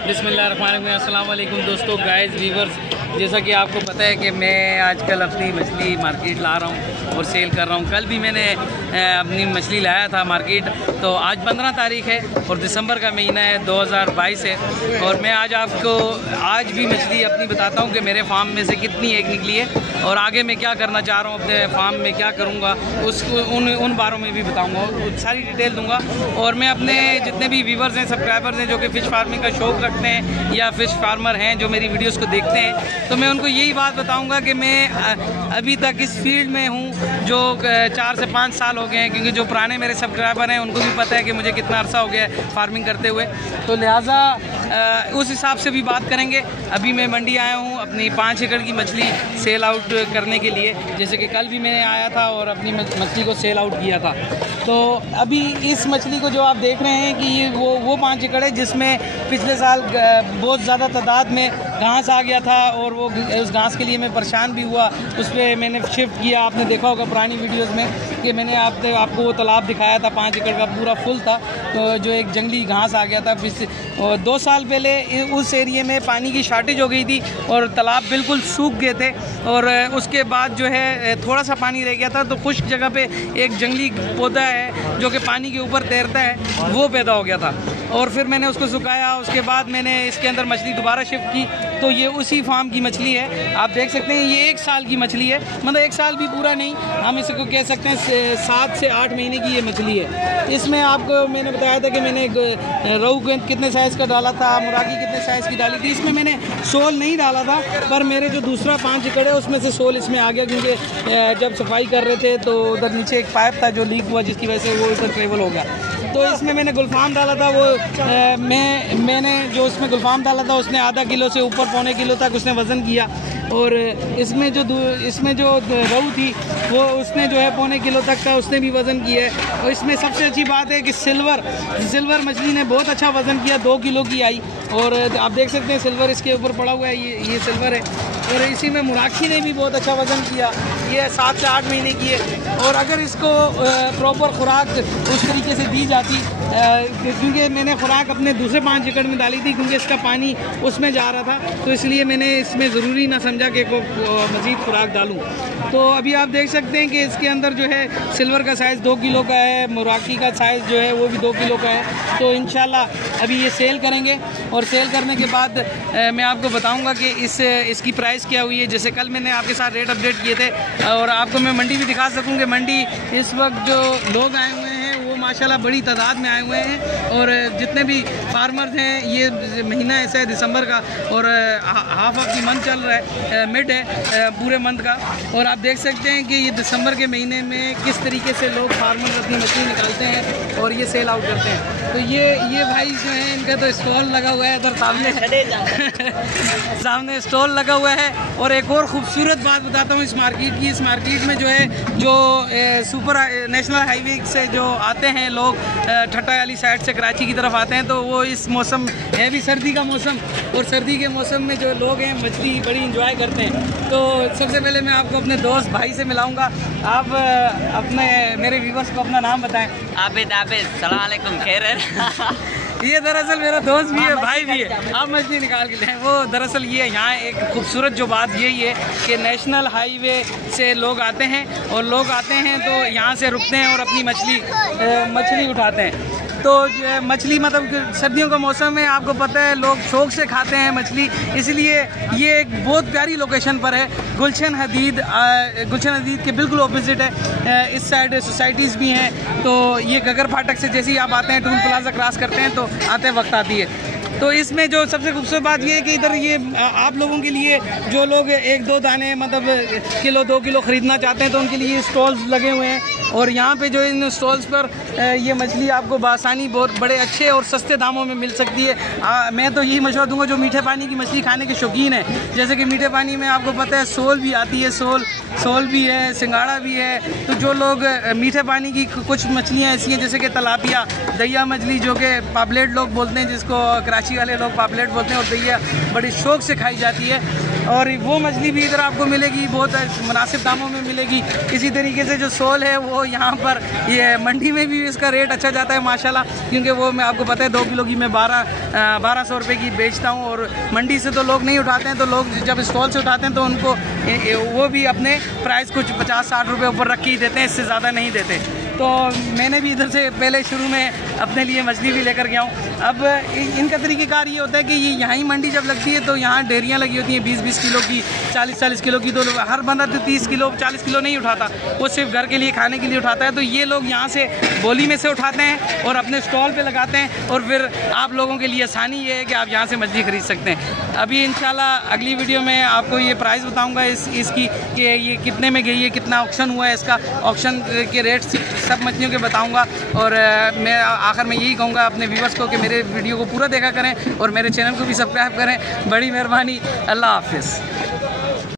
बिस्मिल्लाहिर्रहमानिर्रहीम। अस्सलाम वालेकुम दोस्तों, गाइस, व्यूवर्स। जैसा कि आपको पता है कि मैं आजकल अपनी मछली मार्केट ला रहा हूँ और सेल कर रहा हूँ। कल भी मैंने अपनी मछली लाया था मार्केट। तो आज 15 तारीख़ है और दिसंबर का महीना है, 2022 है। और मैं आज आपको आज भी मछली अपनी बताता हूँ कि मेरे फार्म में से कितनी एक निकली है और आगे मैं क्या करना चाह रहा हूँ, अपने फार्म में क्या करूँगा उसको उन बारों में भी बताऊँगा, सारी डिटेल दूँगा। और मैं अपने जितने भी व्यूवर्स हैं, सब्सक्राइबर्स हैं जो कि फ़िश फार्मिंग का शौक़ रखते हैं या फ़िश फार्मर हैं जो मेरी वीडियोस को देखते हैं, तो मैं उनको यही बात बताऊंगा कि मैं अभी तक इस फील्ड में हूं जो 4 से 5 साल हो गए हैं। क्योंकि जो पुराने मेरे सब्सक्राइबर हैं उनको भी पता है कि मुझे कितना अरसा हो गया है फार्मिंग करते हुए, तो लिहाजा उस हिसाब से भी बात करेंगे। अभी मैं मंडी आया हूं अपनी 5 एकड़ की मछली सेल आउट करने के लिए, जैसे कि कल भी मैंने आया था और अपनी मछली को सेल आउट किया था। तो अभी इस मछली को जो आप देख रहे हैं कि ये वो 5 एकड़ है जिसमें पिछले साल बहुत ज़्यादा तादाद में घास आ गया था और वो उस घास के लिए मैं परेशान भी हुआ। उस पर मैंने शिफ्ट किया। आपने देखा होगा पुरानी वीडियोस में कि मैंने आपको वो तालाब दिखाया था, 5 एकड़ का पूरा फुल था, तो जो एक जंगली घास आ गया था। 2 साल पहले उस एरिए में पानी की शॉर्टेज हो गई थी और तालाब बिल्कुल सूख गए थे। और उसके बाद जो है थोड़ा सा पानी रह गया था, तो खुश्क जगह पे एक जंगली पौधा है जो कि पानी के ऊपर तैरता है, वो पैदा हो गया था। और फिर मैंने उसको सुखाया। उसके बाद मैंने इसके अंदर मछली दोबारा शिफ्ट की, तो ये उसी फार्म की मछली है। आप देख सकते हैं ये 1 साल की मछली है, मतलब 1 साल भी पूरा नहीं, हम इसको कह सकते हैं 7 से 8 महीने की ये मछली है। इसमें आपको मैंने बताया था कि मैंने रोहू कितने साइज़ का डाला था, मुरागी कितने साइज़ की डाली थी। इसमें मैंने सोल नहीं डाला था, पर मेरे जो दूसरा 5 एकड़ है उसमें से सोल इसमें आ गया, क्योंकि जब सफाई कर रहे थे तो उधर नीचे एक पाइप था जो लीक हुआ, जिसकी वजह से वो इधर ट्रेवल हो गया। तो इसमें मैंने गुलफाम डाला था, वो मैंने जो इसमें गुलफाम डाला था उसने आधा किलो से ऊपर 1.25 किलो तक उसने वज़न किया। और इसमें जो रोहू थी वो उसने जो है 1.25 किलो तक का उसने भी वज़न किया है। और इसमें सबसे अच्छी बात है कि सिल्वर मछली ने बहुत अच्छा वज़न किया, 2 किलो की आई। और आप देख सकते हैं सिल्वर इसके ऊपर पड़ा हुआ है, ये सिल्वर है। और इसी में मुराखी ने भी बहुत अच्छा वज़न किया, ये 7 से 8 महीने की है। और अगर इसको प्रॉपर खुराक उस तरीके से दी जाती, क्योंकि मैंने खुराक अपने दूसरे 5 एकड़ में डाली थी, क्योंकि इसका पानी उसमें जा रहा था, तो इसलिए मैंने इसमें ज़रूरी ना समझा कि मज़ीद खुराक डालूं। तो अभी आप देख सकते हैं कि इसके अंदर जो है सिल्वर का साइज़ 2 किलो का है, मुराकी का साइज़ जो है वो भी 2 किलो का है। तो इंशाल्लाह अभी ये सेल करेंगे और सेल करने के बाद मैं आपको बताऊंगा कि इसकी प्राइस क्या हुई है। जैसे कल मैंने आपके साथ रेट अपडेट किए थे और आपको मैं मंडी भी दिखा सकूँ कि मंडी इस वक्त जो लोग आए हुए हैं वो माशाल्लाह बड़ी तादाद में आए हुए हैं। और जितने भी फार्मर्स हैं, ये महीना ऐसा है दिसंबर का और हाफ ऑफ दी मंथ चल रहा है, मिड है पूरे मंथ का। और आप देख सकते हैं कि ये दिसंबर के महीने में किस तरीके से लोग फार्मर्स अपनी मछली निकालते हैं और ये सेल आउट करते हैं। तो ये भाई जो है इनका तो स्टॉल लगा हुआ है इधर सामने स्टॉल लगा हुआ है। और एक और ख़ूबसूरत बात बताता हूँ इस मार्केट की। इस मार्केट में जो है जो सुपर नेशनल हाईवे से जो आते हैं लोग ठट्टा वाली साइड से कराची की तरफ आते हैं, तो वो इस मौसम है भी सर्दी का मौसम, और सर्दी के मौसम में जो लोग हैं मछली बड़ी इंजॉय करते हैं। तो सबसे पहले मैं आपको अपने दोस्त भाई से मिलाऊंगा। आप अपने मेरे व्यूवर्स को अपना नाम बताएं। आबिद सलाम अलैकुम, खैर है। ये दरअसल मेरा दोस्त भी है, भाई भी है। आप मछली निकाल के ले। वो दरअसल ये यहाँ एक खूबसूरत जो बात यही है कि नेशनल हाईवे से लोग आते हैं और लोग आते हैं तो यहाँ से रुकते हैं और अपनी मछली उठाते हैं। तो मछली मतलब सर्दियों का मौसम है, आपको पता है लोग शौक से खाते हैं मछली, इसलिए ये एक बहुत प्यारी लोकेशन पर है। गुलशन हदीद के बिल्कुल ऑपोजिट है। इस साइड सोसाइटीज़ भी हैं। तो ये गगर फाटक से जैसे ही आप आते हैं, टूल प्लाजा क्रॉस करते हैं तो आते वक्त आती है। तो इसमें जो सबसे खूबसूरत बात ये है कि इधर ये आप लोगों के लिए जो लोग 1-2 दाने मतलब किलो 2 किलो ख़रीदना चाहते हैं तो उनके लिए स्टॉल्स लगे हुए हैं। और यहाँ पे जो इन स्टॉल्स पर ये मछली आपको बासानी बहुत बड़े अच्छे और सस्ते दामों में मिल सकती है। मैं तो यही मशवरा दूंगा जो मीठे पानी की मछली खाने के शौकीन है, जैसे कि मीठे पानी में आपको पता है सोल भी आती है, सोल भी है, सिंगाड़ा भी है। तो जो लोग मीठे पानी की कुछ मछलियाँ ऐसी हैं जैसे कि तलापिया, दहिया मछली जो कि पापलेट लोग बोलते हैं, जिसको कराची वाले लोग पापलेट बोलते हैं, और दहिया बड़ी शौक से खाई जाती है। और वो मछली भी इधर आपको मिलेगी, बहुत मुनासिब दामों में मिलेगी। इसी तरीके से जो सोल है वो यहाँ पर ये मंडी में भी इसका रेट अच्छा जाता है माशाल्लाह, क्योंकि वो मैं आपको पता है 2 किलो की मैं 1200 रुपये की बेचता हूँ। और मंडी से तो लोग नहीं उठाते हैं, तो लोग जब स्टॉल से उठाते हैं तो उनको वो भी अपने प्राइस कुछ 50-60 रुपये ऊपर रख के ही देते हैं, इससे ज़्यादा नहीं देते। तो मैंने भी इधर से पहले शुरू में अपने लिए मछली भी लेकर गया हूँ। अब इनका तरीक़ेकार ये होता है कि ये यहाँ ही मंडी जब लगती है तो यहाँ डेयरियाँ लगी होती हैं 20-20 किलो की, 40-40 किलो की। तो हर बंदा तो 30 किलो 40 किलो नहीं उठाता, वो सिर्फ घर के लिए खाने के लिए उठाता है। तो ये लोग यहाँ से बोली में से उठाते हैं और अपने स्टॉल पे लगाते हैं, और फिर आप लोगों के लिए आसानी ये है कि आप यहाँ से मछली खरीद सकते हैं। अभी इंशाल्लाह अगली वीडियो में आपको ये प्राइस बताऊँगा इसकी कि ये कितने में गई है, कितना ऑक्शन हुआ है इसका, ऑक्शन के रेट सब मछलियों के बताऊँगा। और मैं आखिर में यही कहूँगा अपने व्यूअर्स को कि मेरे वीडियो को पूरा देखा करें और मेरे चैनल को भी सब्सक्राइब करें। बड़ी मेहरबानी, अल्लाह हाफिज़।